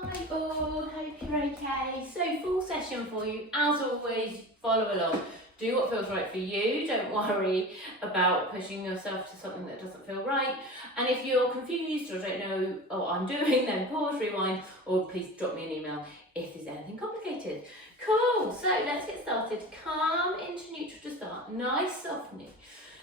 Hi all, hope you're okay. So full session for you, as always, follow along. Do what feels right for you, don't worry about pushing yourself to something that doesn't feel right. And if you're confused or don't know what I'm doing, then pause, rewind, or please drop me an email if there's anything complicated. Cool, so let's get started. Come into neutral to start, nice softening.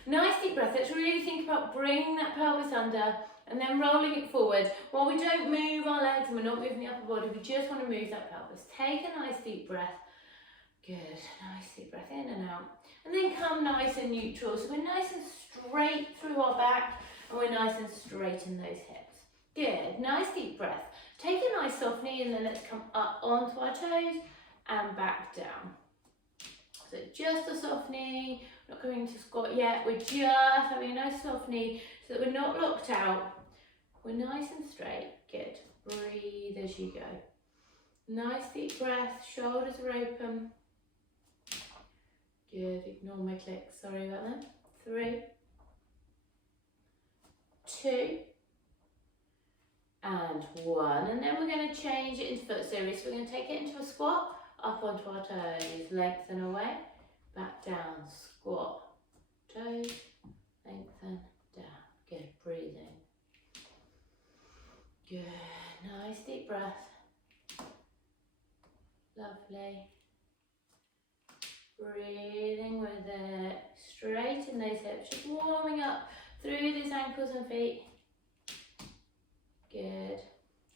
Nice deep breath. Let's really think about bringing that pelvis under and then rolling it forward. While we don't move our legs and we're not moving the upper body, we just want to move that pelvis. Take a nice deep breath. Good. Nice deep breath in and out. And then come nice and neutral. So we're nice and straight through our back and we're nice and straight in those hips. Good. Nice deep breath. Take a nice soft knee and then let's come up onto our toes and back down. So just a soft knee. Not going to squat yet, we're just having a nice soft knee so that we're not locked out. We're nice and straight. Good. Breathe as you go. Nice deep breath, shoulders are open. Good, ignore my click, sorry about that. 3, 2, and 1. And then we're going to change it into foot series. So we're going to take it into a squat, up onto our toes, lengthen away, back down, squat, toes, lengthen, down. Good, breathing. Good, nice deep breath. Lovely. Breathing with it. Straighten those hips, just warming up through these ankles and feet. Good.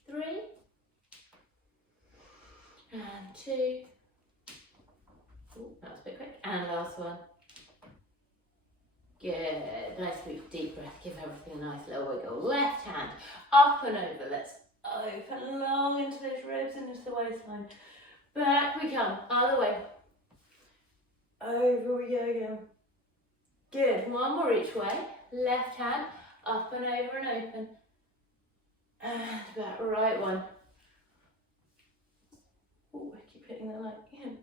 3, and 2. Oh, that was a bit quick. And last one. Good. Nice deep breath. Give everything a nice little wiggle. Left hand up and over. Let's open long into those ribs and into the waistline. Back we come. Other way. Over we go again. Good. One more each way. Left hand up and over and open. And back. Right one. Oh, I keep hitting that light in.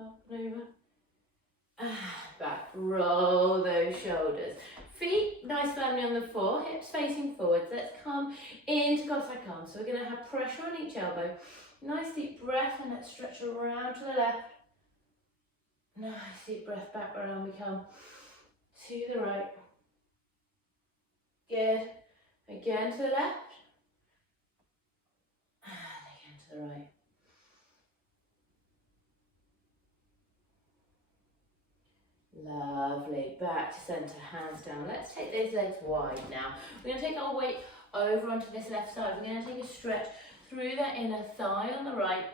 Up and over. And back. Roll those shoulders. Feet nice firmly on the floor. Hips facing forwards. Let's come into Cossack arms. So we're going to have pressure on each elbow. Nice deep breath and let's stretch around to the left. Nice deep breath back around we come to the right. Good. Again to the left. And again to the right. Lovely. Back to centre, hands down. Let's take those legs wide now. We're going to take our weight over onto this left side. We're going to take a stretch through that inner thigh on the right.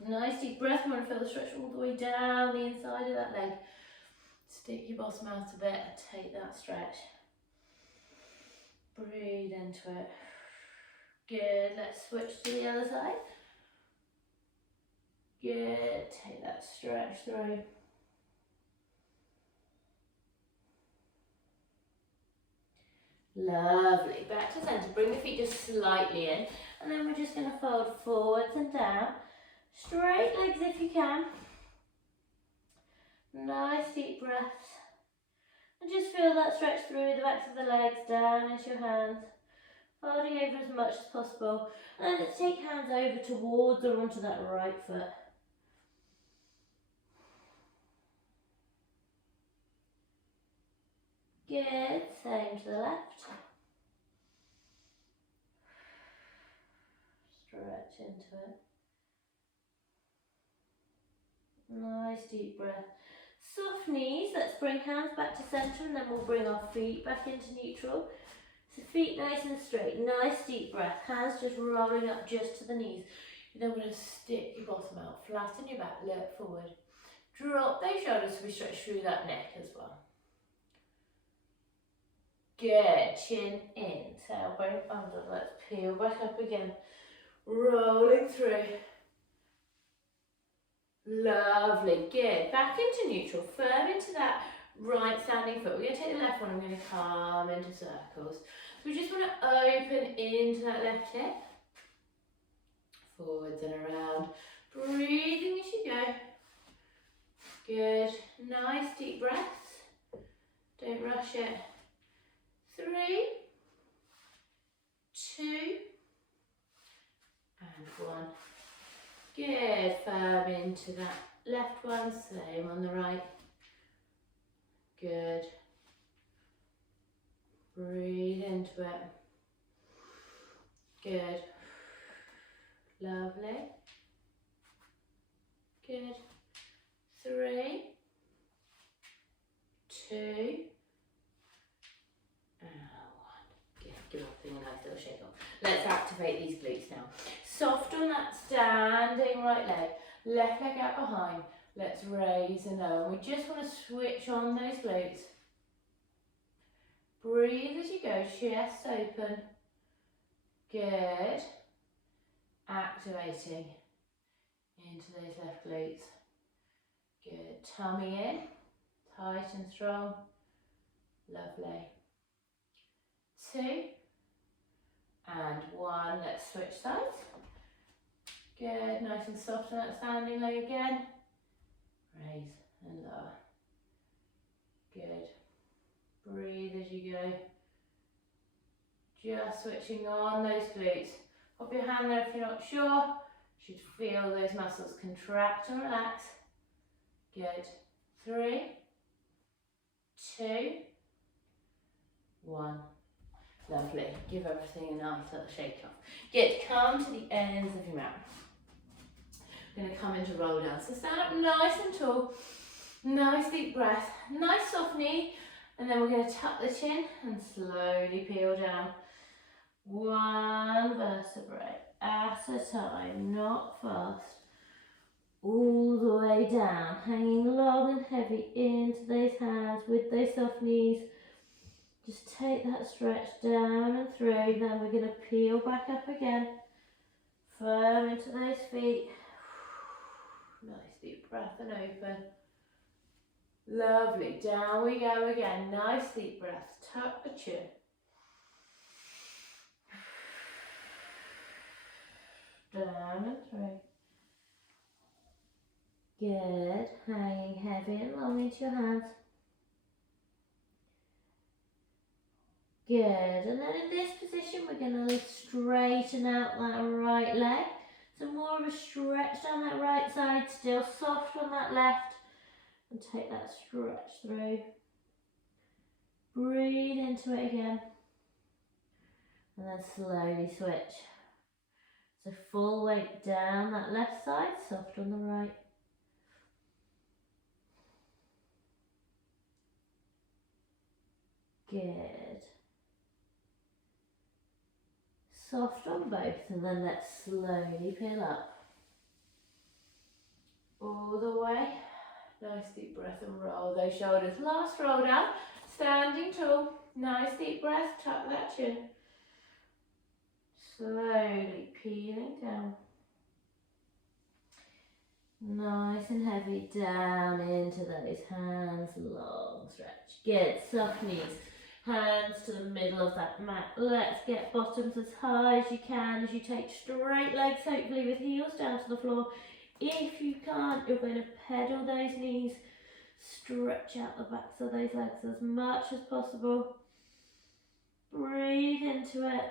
Nice deep breath. We want to feel the stretch all the way down the inside of that leg. Stick your bottom out a bit and take that stretch. Breathe into it. Good. Let's switch to the other side. Good. Take that stretch through. Lovely. Back to centre. Bring the feet just slightly in. And then we're just going to fold forwards and down. Straight legs if you can. Nice deep breaths. And just feel that stretch through the backs of the legs, down into your hands. Folding over as much as possible. And then let's take hands over towards or onto that right foot. Good. Same to the left. Stretch into it. Nice deep breath. Soft knees. Let's bring hands back to centre and then we'll bring our feet back into neutral. So feet nice and straight. Nice deep breath. Hands just rolling up just to the knees. You then want to stick your bottom out. Flatten your back. Look forward. Drop those shoulders so we stretch through that neck as well. Good. Chin in. Tailbone under. Let's peel back up again. Rolling through. Lovely. Good. Back into neutral. Firm into that right standing foot. We're going to take the left one. I'm going to come into circles. So we just want to open into that left hip. Forwards and around. Breathing as you go. Good. Nice deep breaths. Don't rush it. 3, 2, one. Good, firm into that left one, same on the right. Good. Breathe into it. Good. Lovely. Good. 3, 2, and 1. Good. Give everything a nice little shake off. Let's activate these glutes now. Soft on that standing right leg. Left leg out behind. Let's raise and lower. We just want to switch on those glutes. Breathe as you go, chest open. Good. Activating into those left glutes. Good. Tummy in, tight and strong. Lovely. 2 and 1. Let's switch sides. Good. Nice and soft on that standing leg again. Raise and lower. Good. Breathe as you go. Just switching on those glutes. Pop your hand there if you're not sure. You should feel those muscles contract and relax. Good. 3, 2, 1. Lovely. Give everything a nice little shake off. Good. Come to the ends of your mat. We're going to come into roll down. So stand up nice and tall. Nice deep breath. Nice soft knee. And then we're going to tuck the chin and slowly peel down. One vertebrae at a time, not fast. All the way down, hanging long and heavy into those hands with those soft knees. Just take that stretch down and through. Then we're going to peel back up again. Firm into those feet. Nice deep breath and open. Lovely. Down we go again. Nice deep breath. Tuck the chin. Down and through. Good. Hanging heavy and long into your hands. Good. And then in this position, we're going to straighten out that right leg. So more of a stretch down that right side. Still soft on that left. And take that stretch through. Breathe into it again. And then slowly switch. So full weight down that left side, soft on the right. Good. Soft on both, and then let's slowly peel up. All the way. Nice deep breath and roll those shoulders. Last roll down, standing tall. Nice deep breath, tuck that chin. Slowly peeling down. Nice and heavy down into those hands. Long stretch. Good. Soft knees. Hands to the middle of that mat. Let's get bottoms as high as you can as you take straight legs, hopefully with heels down to the floor. If you can't, you're going to pedal those knees. Stretch out the backs of those legs as much as possible. Breathe into it.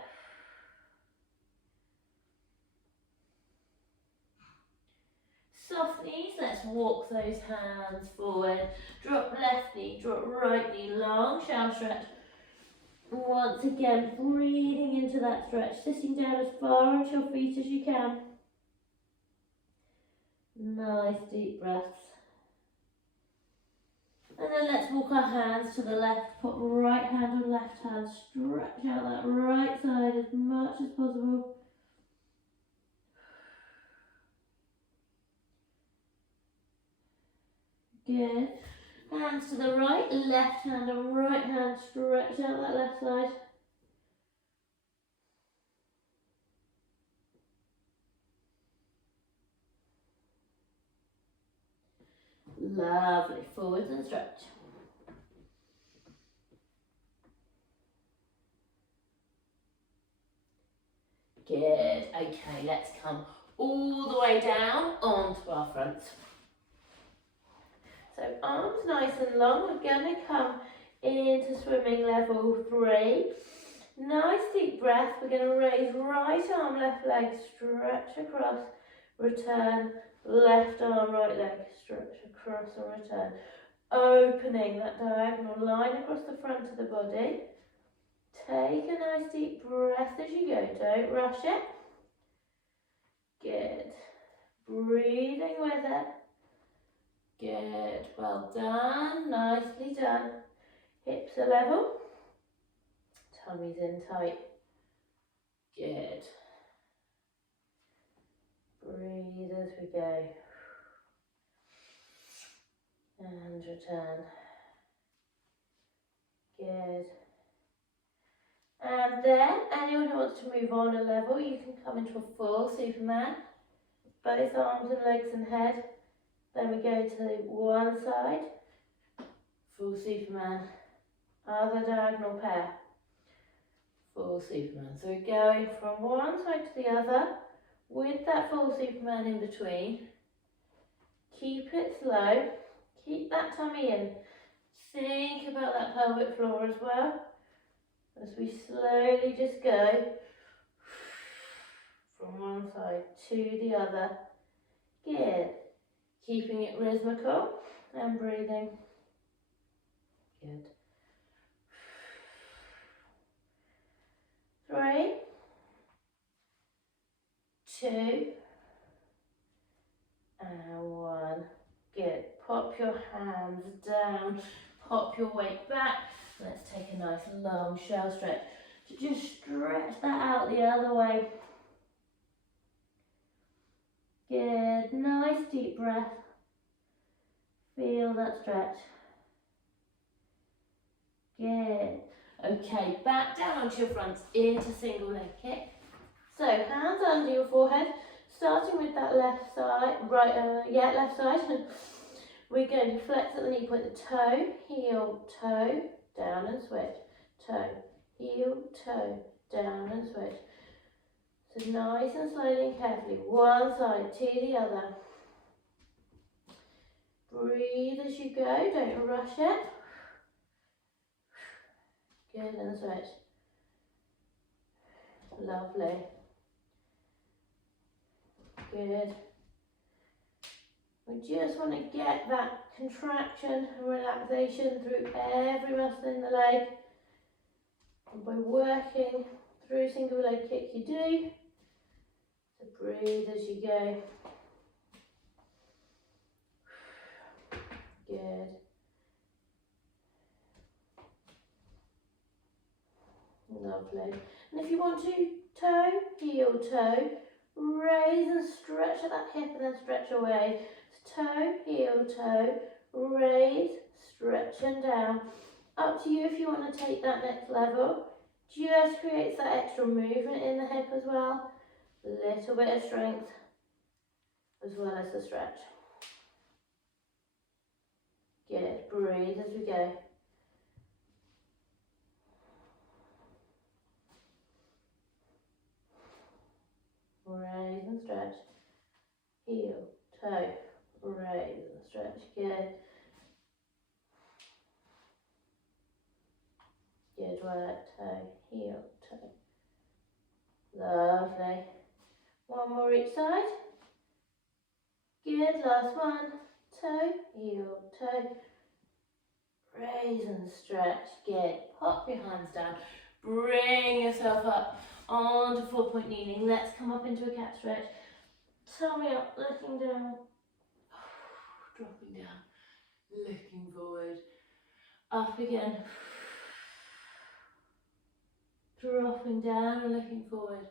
Soft knees, let's walk those hands forward. Drop left knee, drop right knee, long shallow stretch. Once again, breathing into that stretch, sitting down as far onto your feet as you can. Nice deep breaths. And then let's walk our hands to the left, put right hand on left hand, stretch out that right side as much as possible. Good. Hands to the right, left hand and right hand, stretch out that left side. Lovely. Forwards and stretch. Good. Okay, let's come all the way down onto our front. So arms nice and long. We're going to come into swimming level 3. Nice deep breath. We're going to raise right arm, left leg, stretch across, return, left arm, right leg, stretch across and return. Opening that diagonal line across the front of the body. Take a nice deep breath as you go, don't rush it. Good. Breathing with it. Good, well done, nicely done. Hips are level, tummy's in tight. Good. Breathe as we go. And return. Good. And then, anyone who wants to move on a level, you can come into a full Superman. Both arms and legs and head. Then we go to one side, full Superman. Other diagonal pair, full Superman. So we're going from one side to the other with that full Superman in between. Keep it slow, keep that tummy in. Think about that pelvic floor as well as we slowly just go from one side to the other. Good. Keeping it rhythmical and breathing. Good. 3, 2, and 1. Good. Pop your hands down, pop your weight back. Let's take a nice long shell stretch. So just stretch that out the other way. Good. Nice deep breath. Feel that stretch. Good. Okay, back down onto your fronts into single leg kick. So hands under your forehead, starting with that left side, left side. We're going to flex at the knee point, the toe, heel, toe, down and switch. Toe, heel, toe, down and switch. So nice and slowly and carefully, one side to the other. Breathe as you go, don't rush it. Good, and switch. Lovely. Good. We just want to get that contraction and relaxation through every muscle in the leg. And by working through single leg kick you do, so breathe as you go. Good. Lovely. And if you want to, toe, heel, toe, raise and stretch at that hip and then stretch away. So toe, heel, toe, raise, stretch and down. Up to you if you want to take that next level. Just creates that extra movement in the hip as well. A little bit of strength as well as the stretch. Good. Breathe as we go. Raise and stretch. Heel, toe, raise and stretch. Good. Good work. Toe, heel, toe. Lovely. One more each side. Good. Last one. Toe, heel, toe. Raise and stretch. Good. Pop your hands down. Bring yourself up onto 4-point kneeling. Let's come up into a cat stretch. Tummy up, looking down. Dropping down. Looking forward. Up again. Dropping down and looking forward.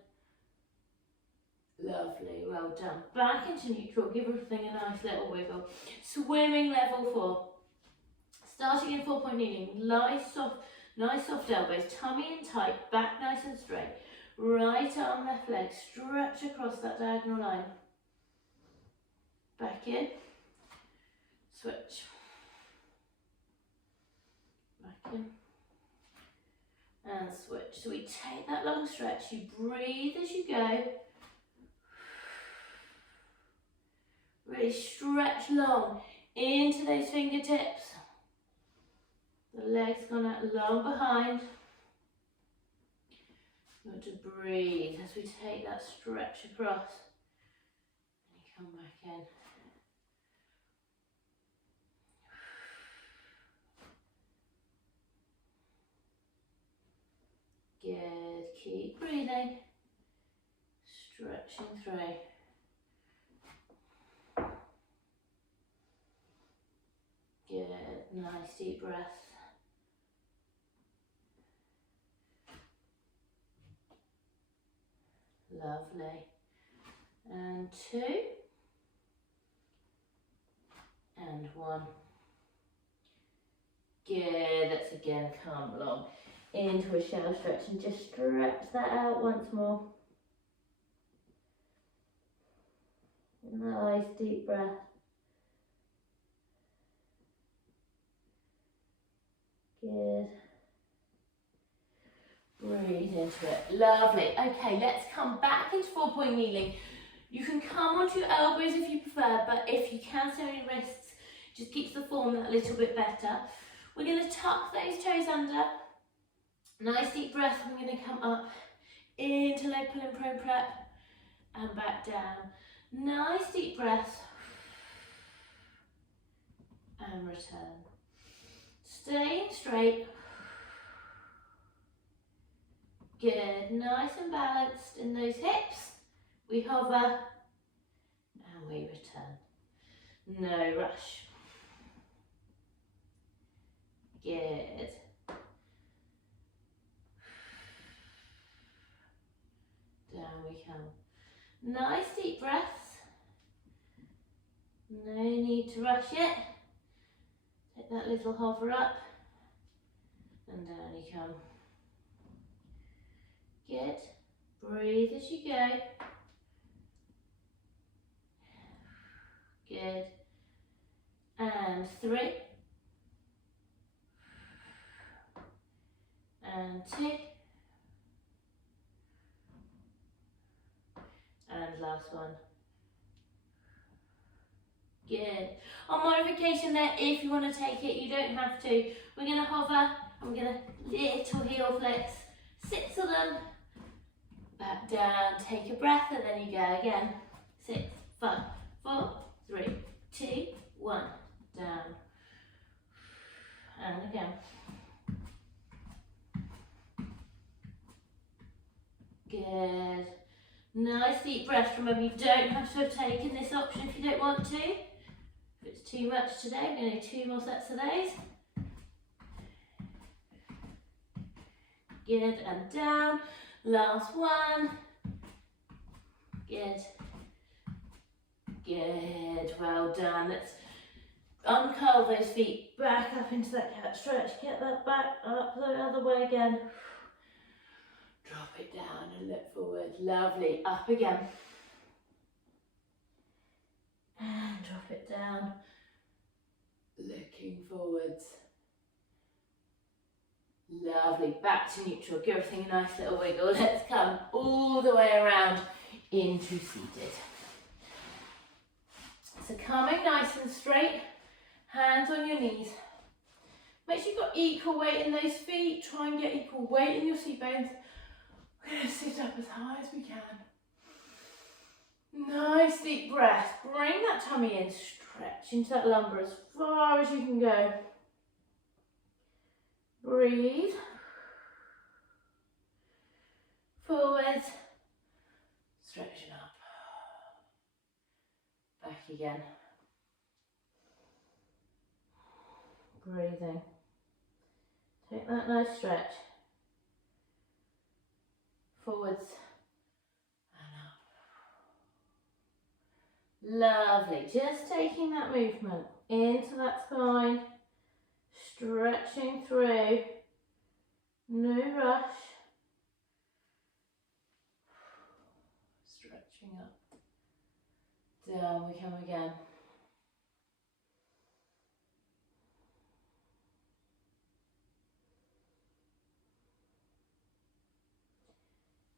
Lovely, well done. Back into neutral, give everything a nice little wiggle. Swimming level 4. Starting in 4-point kneeling, nice soft elbows, tummy in tight, back nice and straight. Right arm, left leg, stretch across that diagonal line. Back in, switch. Back in, and switch. So we take that long stretch, you breathe as you go. Really stretch long into those fingertips. The legs gone out long behind. You want to breathe as we take that stretch across. And you come back in. Good, keep breathing, stretching through. Good, nice deep breath. Lovely. And 2. And 1. Good, let's again come along into a shell stretch and just stretch that out once more. Nice deep breath. Good. Breathe into it. Lovely. Okay, let's come back into 4-point kneeling. You can come onto your elbows if you prefer, but if you can stay on your wrists, just keeps the form that little bit better. We're going to tuck those toes under. Nice deep breath. I'm going to come up into leg pull and pro prep and back down. Nice deep breath. And return. Staying straight. Good, nice and balanced in those hips. We hover and we return. No rush. Good. Down we come. Nice deep breaths. No need to rush it. Take that little hover up and down you come. Good. Breathe as you go. Good. And 3. And 2. And last one. Good. On modification there, if you want to take it, you don't have to. We're going to hover and we're going to little heel flicks. 6 of them. Back down, take a breath and then you go again. 6, 5, 4, 3, 2, 1. Down. And again. Good. Nice deep breath. Remember, you don't have to have taken this option if you don't want to. If it's too much today, we're going to do 2 more sets of those. Good, and down. Last one. Good. Good, well done. Let's uncurl those feet back up into that cat stretch. Get that back up the other way again. Drop it down and look forward. Lovely. Up again. And drop it down. Looking forwards. Lovely. Back to neutral. Give everything a nice little wiggle. Let's come all the way around into seated. So coming nice and straight. Hands on your knees. Make sure you've got equal weight in those feet. Try and get equal weight in your seat bones. We're going to sit up as high as we can. Nice deep breath. Bring that tummy in. Stretch into that lumbar as far as you can go. Breathe. Forwards. Stretching up. Back again. Breathing. Take that nice stretch. Forwards and up. Lovely. Just taking that movement into that spine, stretching through. No rush. Stretching up. Down we come again.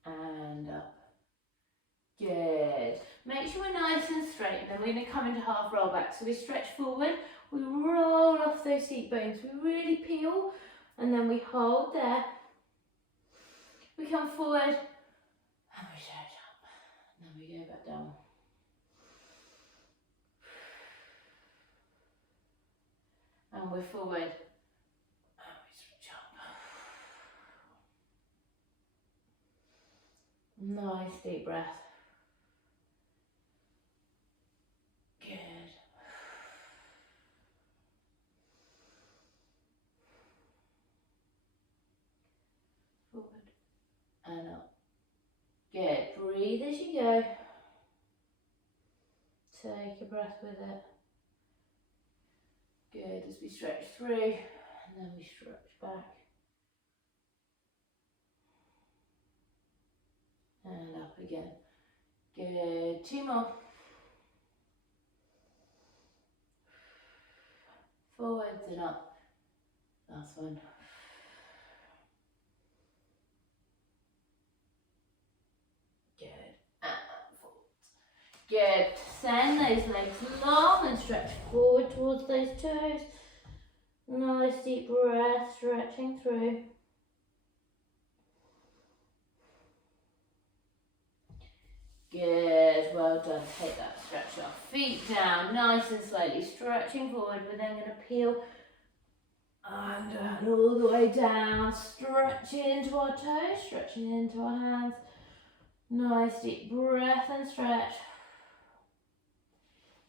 And up. Good. Make sure we're nice and straight, and then we're going to come into half roll back. So we stretch forward, we roll off those seat bones, we really peel, and then we hold there. We come forward and we stretch up. And then we go back down. And we're forward and we stretch up. Nice deep breath. Good. Forward and up. Good. Breathe as you go. Take a breath with it. Good, as we stretch through, and then we stretch back. And up again. Good, 2 more. Forwards and up. Last one. Good, and forwards. Good, send those legs long and stretch forward towards those toes. Nice deep breath, stretching through. Good, well done. Take that stretch off. Feet down, nice and slowly stretching forward. We're then going to peel and all the way down. Stretching into our toes, stretching into our hands. Nice deep breath and stretch.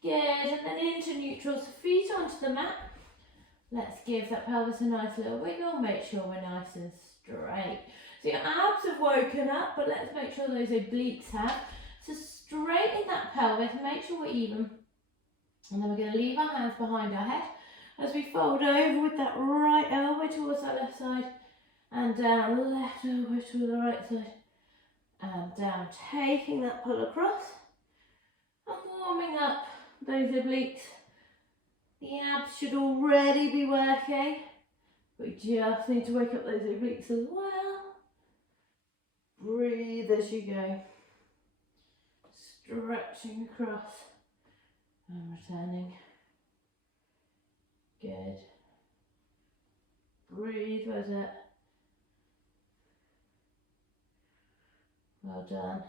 Good, and then into neutral, so feet onto the mat. Let's give that pelvis a nice little wiggle. Make sure we're nice and straight. So your abs have woken up, but let's make sure those obliques have. So straighten that pelvis, make sure we're even. And then we're going to leave our hands behind our head as we fold over with that right elbow towards that left side. And down, left elbow to the right side. And down, taking that pull across. And warming up those obliques. The abs should already be working. We just need to wake up those obliques as well. Breathe as you go. Stretching across and returning. Good. Breathe with it. Well done.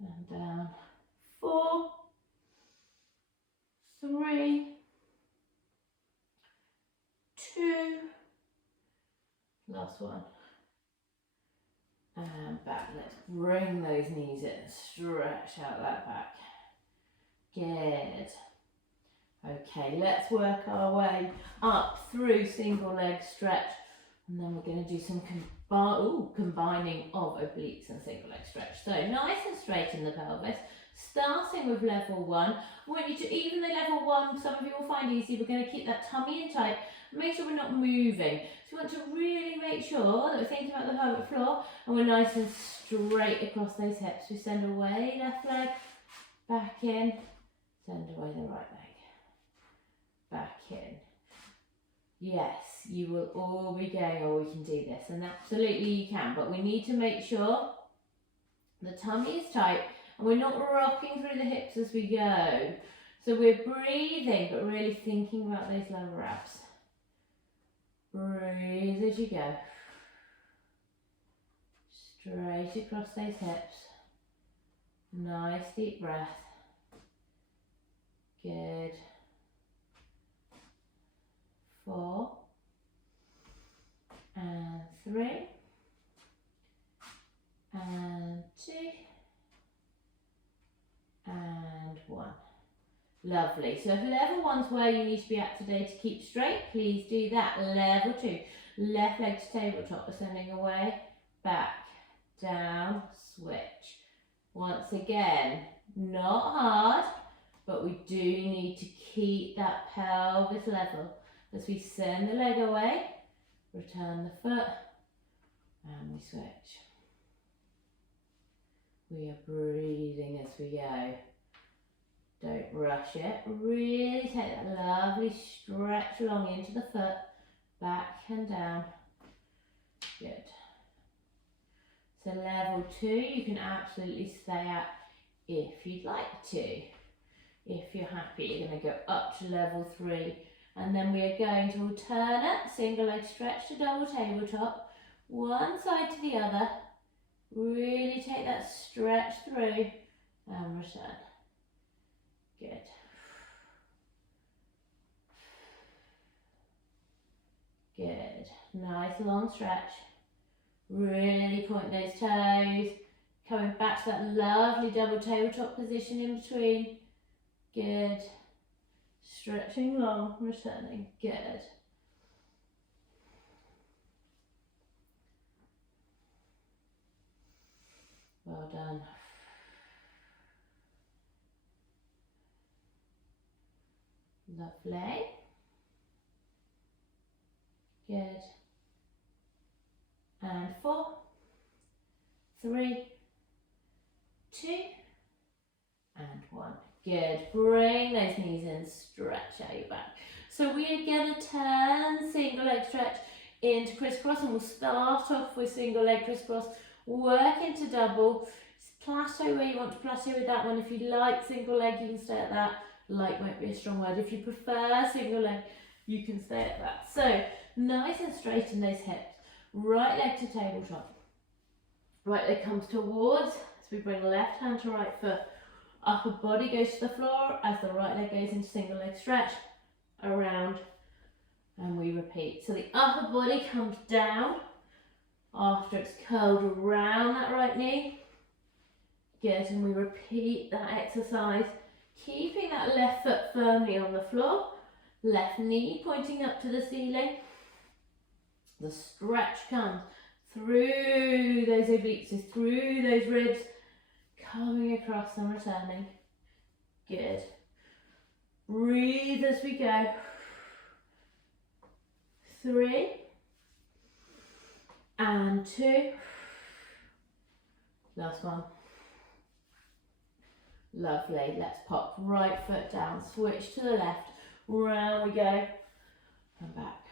And down. 4, 3, 2. Last one. And back. Let's bring those knees in. Stretch out that back. Good. Okay, let's work our way up through single leg stretch. And then we're going to do some combining of obliques and single leg stretch. So nice and straight in the pelvis. Starting with level 1. I want you to, even though level 1, some of you will find easy, we're going to keep that tummy in tight. Make sure we're not moving. So we want to really make sure that we're thinking about the pelvic floor and we're nice and straight across those hips. We send away left leg, back in, send away the right leg, back in. Yes, you will all be going, oh, we can do this, and absolutely you can, but we need to make sure the tummy is tight and we're not rocking through the hips as we go. So we're breathing, but really thinking about those lower abs. Breathe as you go. Straight across those hips. Nice deep breath. Good. 4 and 3 and 2 and 1. Lovely. So if level 1's where you need to be at today to keep straight, please do that. Level 2, left leg to tabletop, ascending away, back, down, switch. Once again, not hard, but we do need to keep that pelvis level. As we send the leg away, return the foot, and we switch. We are breathing as we go. Don't rush it. Really take that lovely stretch along into the foot, back and down. Good. So level 2, you can absolutely stay at if you'd like to. If you're happy, you're going to go up to level 3. And then we are going to alternate single leg stretch to double tabletop one side to the other. Really take that stretch through and return. Good. Good. Nice long stretch. Really point those toes. Coming back to that lovely double tabletop position in between. Good. Stretching long, returning. Good. Well done. Lovely. Good. And 4, 3, 2, and 1. Good. Bring those knees in, stretch out your back. So we are going to turn single leg stretch into crisscross, and we'll start off with single leg crisscross, work into double, plateau where you want to plateau with that one. If you like single leg, you can stay at that. Like won't be a strong word. If you prefer single leg, you can stay at that. So nice and straight in those hips. Right leg to tabletop. Right leg comes towards as we bring left hand to right foot. Upper body goes to the floor as the right leg goes into single leg stretch. Around, and we repeat. So the upper body comes down after it's curled around that right knee. Good, and we repeat that exercise, keeping that left foot firmly on the floor, left knee pointing up to the ceiling. The stretch comes through those obliques, through those ribs, coming across and returning. Good. Breathe as we go. 3 and 2. Last one. Lovely. Let's pop right foot down, switch to the left, round we go, and back.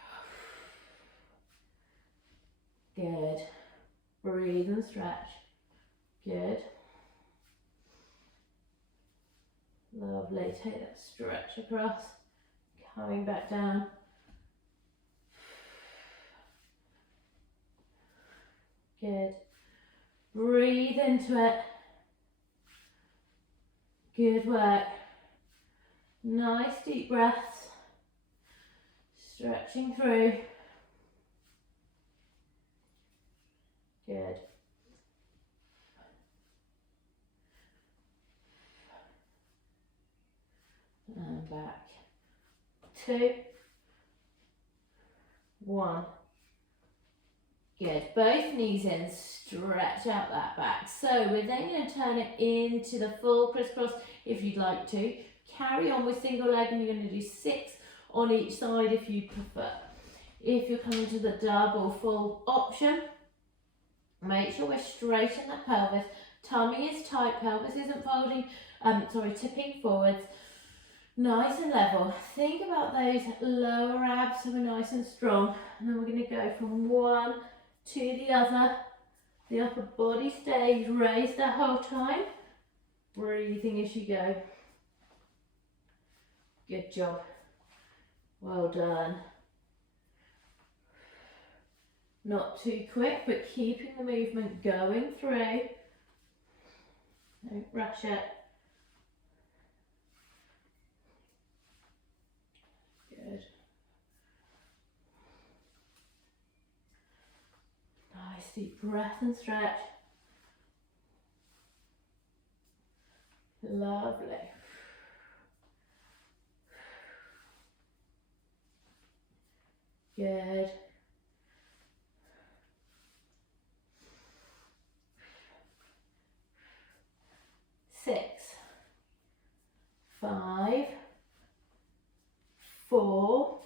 Good. Breathe and stretch. Good. Lovely. Take that stretch across, coming back down. Good. Breathe into it. Good work. Nice deep breaths. Stretching through. Good. And back. 2, 1. Good. Both knees in, stretch out that back. So we're then going to turn it into the full crisscross if you'd like to. Carry on with single leg, and you're going to do 6 on each side if you prefer. If you're coming to the double full option, make sure we're straight in the pelvis. Tummy is tight, pelvis isn't folding, tipping forwards. Nice and level. Think about those lower abs so we're nice and strong. And then we're going to go from one to the other. The upper body stays raised the whole time. Breathing as you go. Good job. Well done. Not too quick, but keeping the movement going through. Don't rush it. Good. Nice deep breath and stretch. Lovely. Good. Six, 5, 4,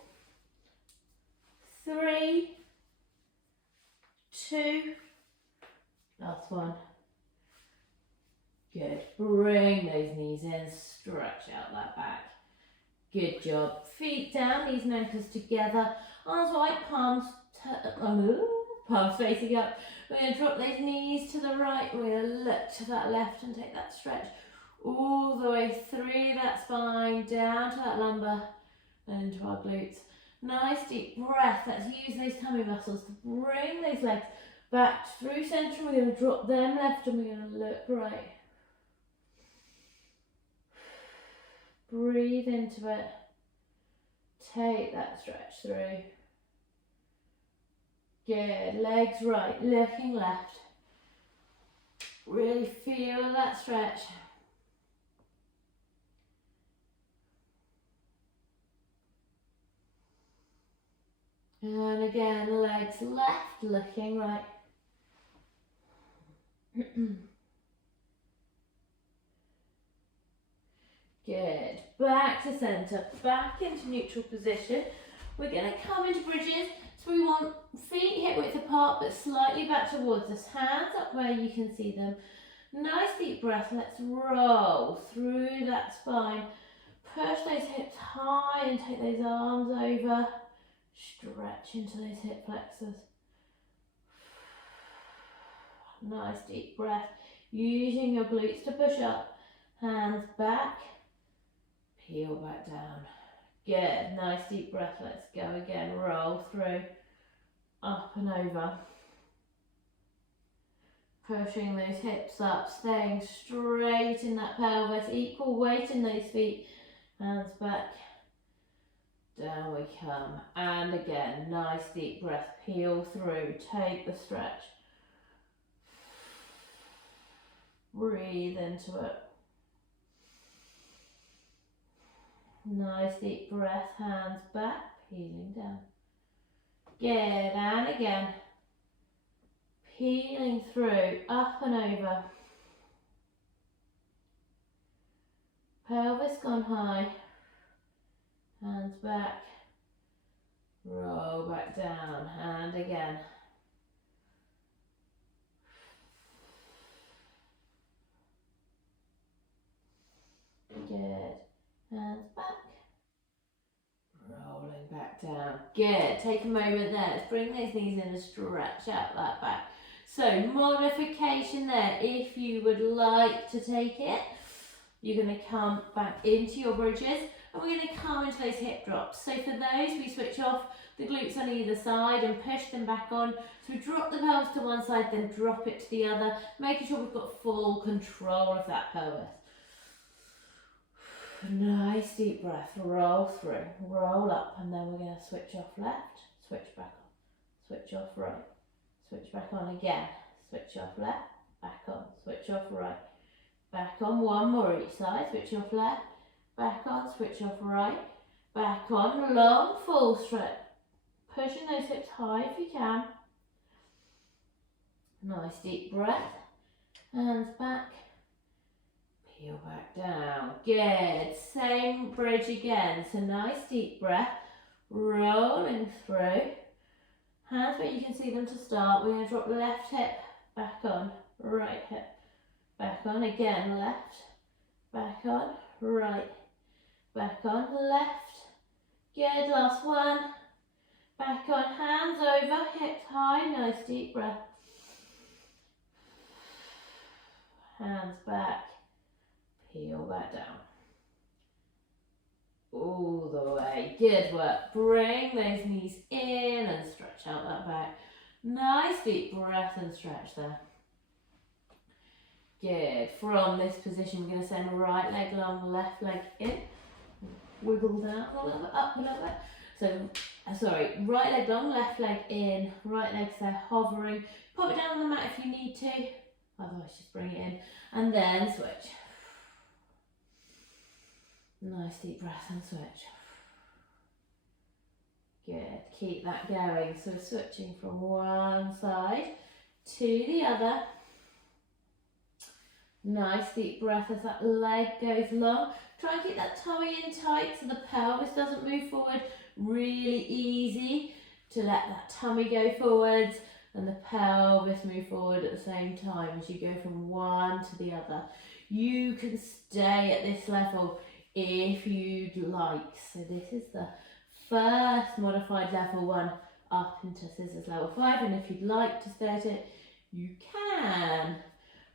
3, 2, last one. Good. Bring those knees in, stretch out that back. Good job. Feet down, knees and ankles together, arms wide, palms facing up. We're going to drop those knees to the right, we're going to look to that left and take that stretch all the way through that spine, down to that lumbar and into our glutes. Nice deep breath. Let's use those tummy muscles to bring those legs back through centre. We're going to drop them left and we're going to look right. Breathe into it. Take that stretch through. Good. Legs right, looking left. Really feel that stretch. And again, legs left, looking right. Good. Back to centre, back into neutral position. We're going to come into bridges. So we want feet hip width apart but slightly back towards us. Hands up where you can see them. Nice deep breath. Let's roll through that spine. Push those hips high and take those arms over. Stretch into those hip flexors. Nice deep breath. Using your glutes to push up. Hands back. Peel back down. Good. Nice deep breath. Let's go again. Roll through. Up and over. Pushing those hips up. Staying straight in that pelvis. Equal weight in those feet. Hands back. Down we come. And again. Nice deep breath. Peel through. Take the stretch. Breathe into it. Nice deep breath, hands back, peeling down. Good, and again. Peeling through, up and over. Pelvis gone high. Hands back. Roll back down, and again. Good. Hands back. Rolling back down. Good. Take a moment there. Let's bring those knees in and stretch out that back. So modification there. If you would like to take it, you're going to come back into your bridges and we're going to come into those hip drops. So for those, we switch off the glutes on either side and push them back on. So we drop the pelvis to one side, then drop it to the other, making sure we've got full control of that pelvis. Nice deep breath, roll through, roll up, and then we're going to switch off left, switch back on, switch off right, switch back on again, switch off left, back on, switch off right, back on, one more each side, switch off left, back on, switch off right, back on, long full stretch, pushing those hips high if you can. Nice deep breath, hands back. Peel back down. Good. Same bridge again. So nice deep breath. Rolling through. Hands where you can see them to start. We're going to drop left hip back on. Right hip back on. Again. Left. Back on. Right. Back on. Left. Good. Last one. Back on. Hands over. Hips high. Nice deep breath. Hands back. Peel back down. All the way. Good work. Bring those knees in and stretch out that back. Nice deep breath and stretch there. Good. From this position, we're going to send right leg long, left leg in. Wiggle down a little bit, up a little bit. So, sorry, right leg long, left leg in, right leg's there hovering. Pop it down on the mat if you need to. Otherwise, just bring it in. And then switch. Nice deep breath and switch. Good, keep that going. So we're switching from one side to the other. Nice deep breath as that leg goes long. Try and keep that tummy in tight so the pelvis doesn't move forward. Really easy to let that tummy go forwards and the pelvis move forward at the same time as you go from one to the other. You can stay at this level if you'd like. So this is the first modified level 1 up into scissors level 5, and if you'd like to stay at it, you can.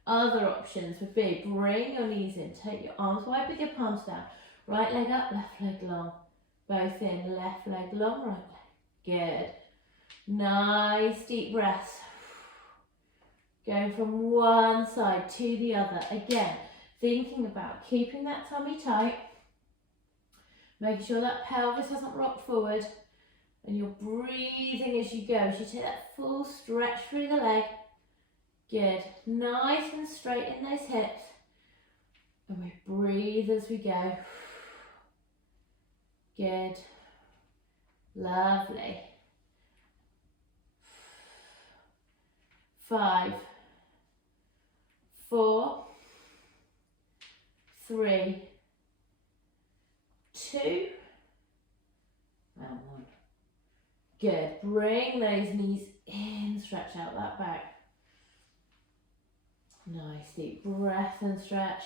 Other options would be bring your knees in, take your arms wide with your palms down, right leg up, left leg long, Both in, left leg long, right leg. Good. Nice deep breaths. Going from one side to the other. Again, thinking about keeping that tummy tight. Making sure that pelvis hasn't rocked forward. And you're breathing as you go. As you take that full stretch through the leg. Good. Nice and straight in those hips. And we breathe as we go. Good. Lovely. 5, 4, 3, 2, and 1. Good. Bring those knees in, stretch out that back. Nice deep breath and stretch.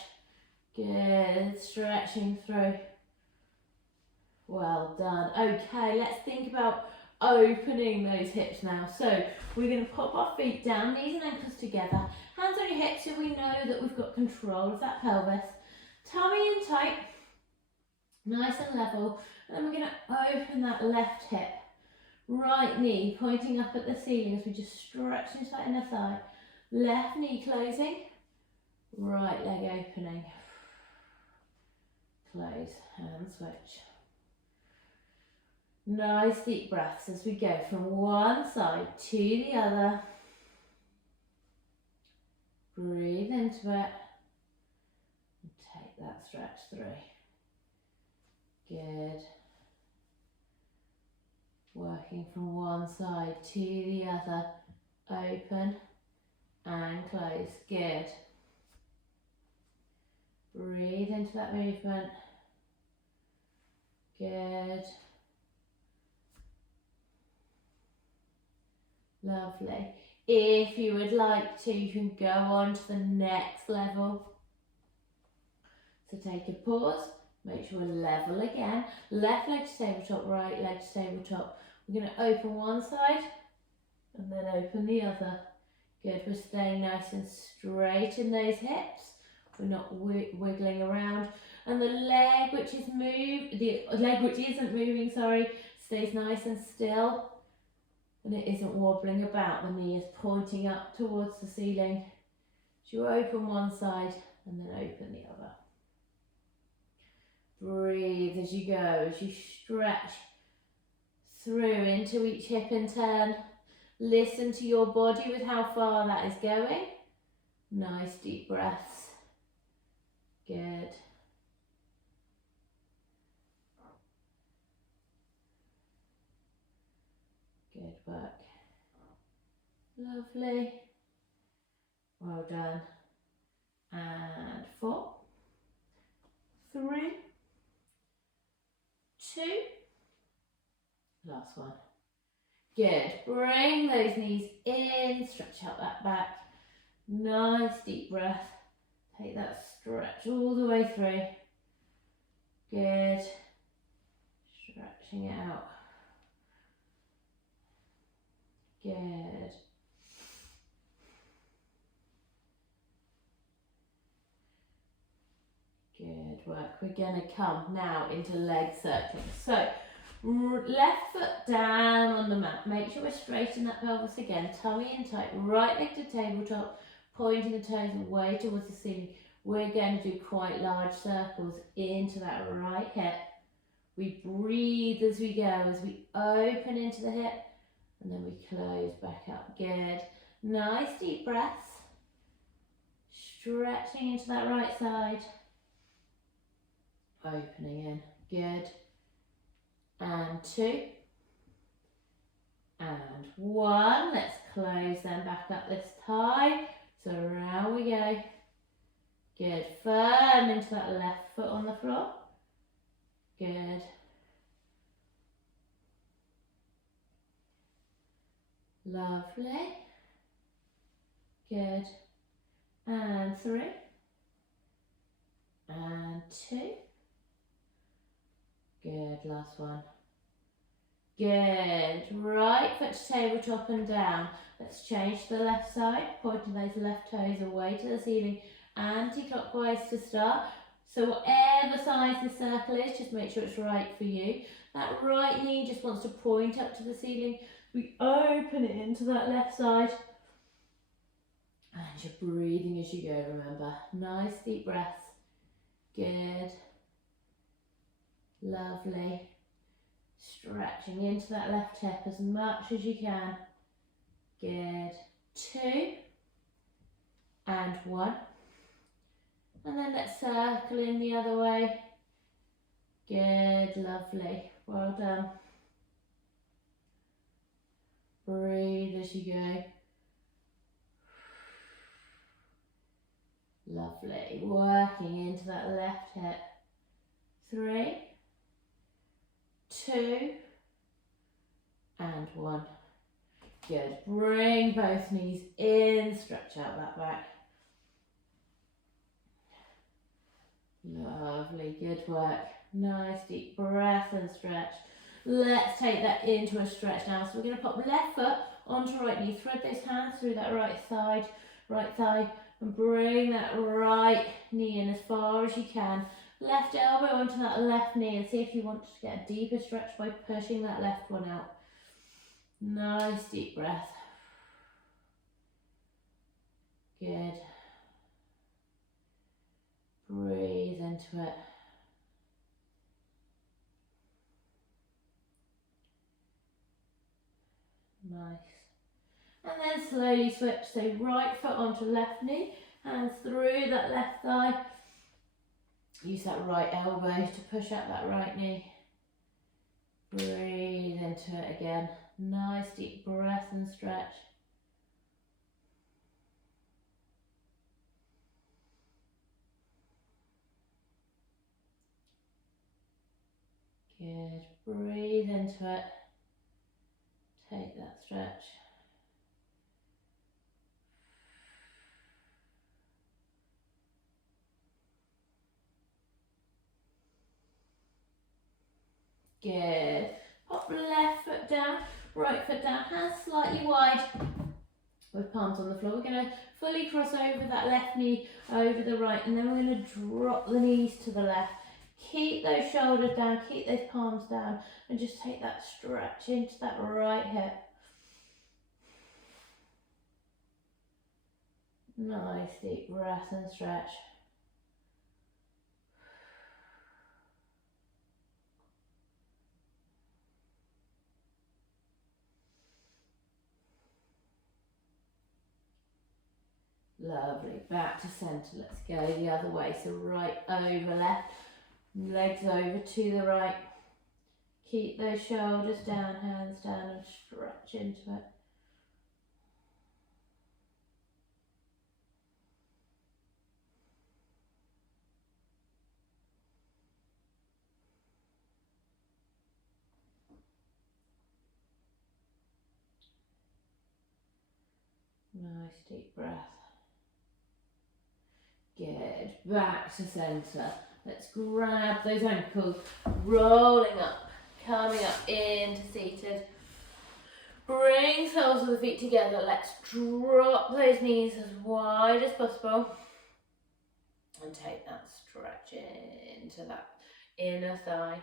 Good. Stretching through. Well done. Okay, let's think about opening those hips now. So we're going to pop our feet down, knees and ankles together. Hands on your hips so we know that we've got control of that pelvis. Tummy in tight. Nice and level. And then we're going to open that left hip. Right knee pointing up at the ceiling as we just stretch into that inner thigh. Left knee closing. Right leg opening. Close and switch. Nice deep breaths as we go from one side to the other. Breathe into it. And take that stretch through. Good. Working from one side to the other. Open and close. Good. Breathe into that movement. Good. Lovely. If you would like to, you can go on to the next level. So take a pause, make sure we're level again. Left leg to tabletop, right leg to tabletop. We're going to open one side and then open the other. Good, we're staying nice and straight in those hips. We're not wiggling around. And the leg which is the leg which isn't moving, stays nice and still. And it isn't wobbling about. The knee is pointing up towards the ceiling. So you open one side and then open the other. Breathe as you go, as you stretch through into each hip in turn. Listen to your body with how far that is going. Nice deep breaths. Good. Good work. Lovely. Well done. And 4, 3, 2. Last one. Good. Bring those knees in. Stretch out that back. Nice deep breath. Take that stretch all the way through. Good. Stretching it out. Good. Good work. We're going to come now into leg circling. So, left foot down on the mat. Make sure we're straighten that pelvis again. Tummy in tight. Right leg to tabletop. Pointing the toes away towards the ceiling. We're going to do quite large circles into that right hip. We breathe as we go, as we open into the hip. And then we close back up. Good. Nice deep breaths. Stretching into that right side. Opening in. Good. And 2. And 1. Let's close them back up this time. So around we go. Good. Firm into that left foot on the floor. Good. Lovely. Good. And 3. And 2. Good. Last one. Good. Right foot to tabletop and down. Let's change to the left side. Pointing those left toes away to the ceiling. Anti-clockwise to start. So whatever size the circle is, just make sure it's right for you. That right knee just wants to point up to the ceiling. We open it into that left side. And you're breathing as you go, remember. Nice deep breaths. Good. Lovely. Stretching into that left hip as much as you can. Good. 2 and 1. And then let's circle in the other way. Good, lovely. Well done. Breathe as you go. Lovely. Working into that left hip. 3, 2 and 1. Good. Bring both knees in, stretch out that back. Lovely, good work. Nice deep breath and stretch. Let's take that into a stretch now. So we're going to pop left foot onto right knee. Thread those hands through that right thigh, and bring that right knee in as far as you can. Left elbow onto that left knee and see if you want to get a deeper stretch by pushing that left one out. Nice deep breath. Good. Breathe into it. Nice. And then slowly switch, so right foot onto left knee, hands through that left thigh. Use that right elbow to push up that right knee. Breathe into it again. Nice deep breath and stretch. Good. Breathe into it. Take that stretch. Good. Pop left foot down, right foot down, hands slightly wide with palms on the floor. We're going to fully cross over that left knee over the right, and then we're going to drop the knees to the left. Keep those shoulders down, keep those palms down, and just take that stretch into that right hip. Nice deep breath and stretch. Lovely, back to centre, let's go the other way, so right over left, legs over to the right, keep those shoulders down, hands down and stretch into it. Nice deep breath. Good, back to centre. Let's grab those ankles, rolling up, coming up into seated. Bring soles of the feet together. Let's drop those knees as wide as possible. And take that stretch into that inner thigh.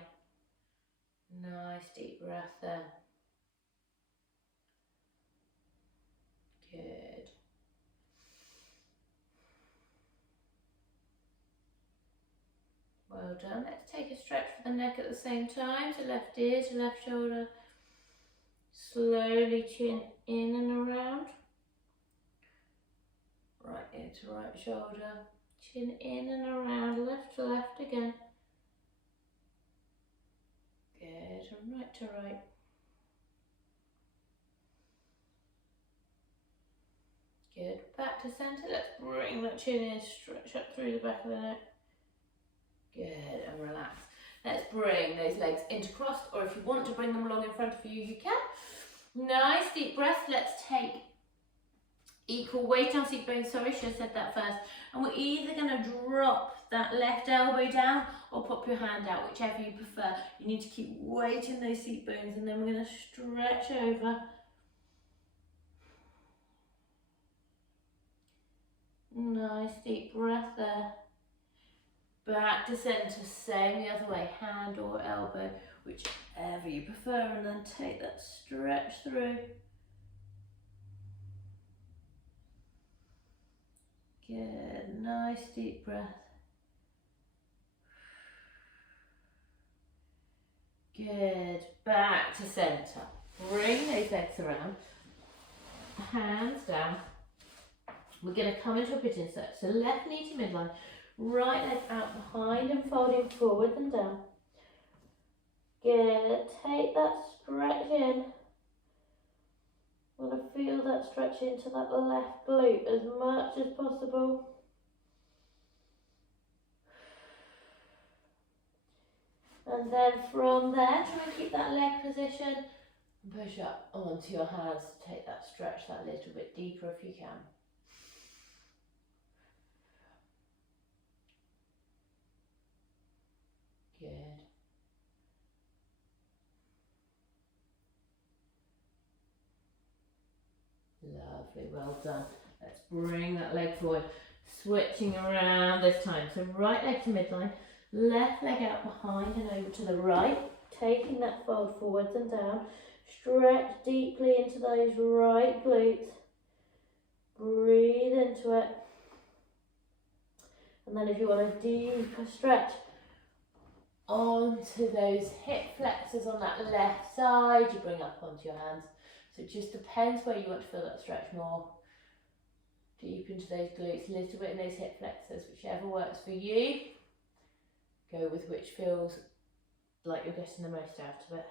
Nice deep breath there. Good. Well done. Let's take a stretch for the neck at the same time. So left ear to left shoulder. Slowly chin in and around. Right ear to right shoulder. Chin in and around, left to left again. Good, and right to right. Good, back to centre. Let's bring that chin in, stretch up through the back of the neck. Good, and relax. Let's bring those legs intercrossed, or if you want to bring them along in front of you, you can. Nice deep breath. Let's take equal weight on seat bones. Sorry, should have said that first. And we're either going to drop that left elbow down or pop your hand out, whichever you prefer. You need to keep weight in those seat bones, and then we're going to stretch over. Nice deep breath there. back to centre, same the other way, hand or elbow, whichever you prefer, and then take that stretch through. Good, nice deep breath. Good, back to centre. Bring those legs around, hands down. We're going to come into a pigeon step. So left knee to midline, right leg out behind and folding forward and down. Good, take that stretch in. Want to feel that stretch into that left glute as much as possible. And then from there, try and keep that leg position and push up onto your hands to take that stretch that little bit deeper if you can. Good. Lovely, well done. Let's bring that leg forward, switching around this time. So right leg to midline, left leg out behind and over to the right, taking that fold forwards and down. Stretch deeply into those right glutes. Breathe into it. And then if you want a deeper stretch onto those hip flexors on that left side, you bring up onto your hands. So it just depends where you want to feel that stretch more. Deep into those glutes, a little bit in those hip flexors, whichever works for you. Go with which feels like you're getting the most out of it.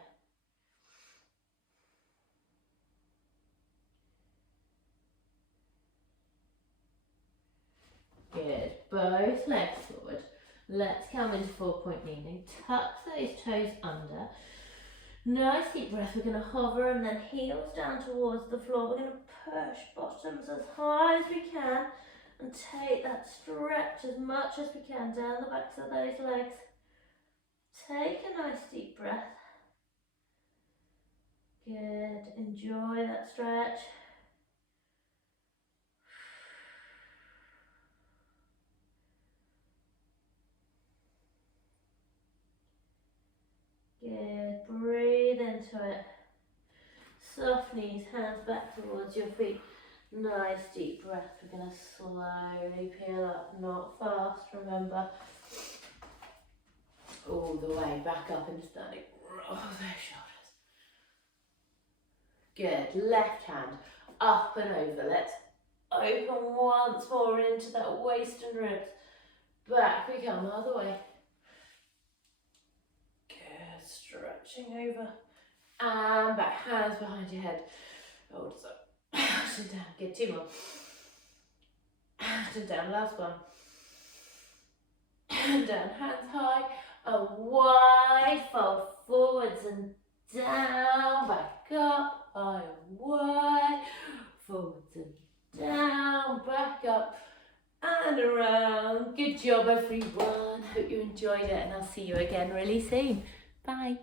Good, both legs forward. Let's come into 4-point kneeling. Tuck those toes under. Nice deep breath. We're going to hover and then heels down towards the floor. We're going to push bottoms as high as we can and take that stretch as much as we can down the backs of those legs. Take a nice deep breath. Good. Enjoy that stretch. Good, breathe into it. Soft knees, hands back towards your feet. Nice deep breath. We're going to slowly peel up, not fast, remember. All the way back up into standing. Roll those shoulders. Good, left hand up and over. Let's open once more into that waist and ribs. Back we come, other way. Stretching over and back, hands behind your head, shoulders up, out and down. Good, 2 more, out and down, last one, and down, hands high, a wide fold, forwards and down, back up, high and wide, forwards and down, back up and around. Good job everyone, hope you enjoyed it and I'll see you again really soon. Bye.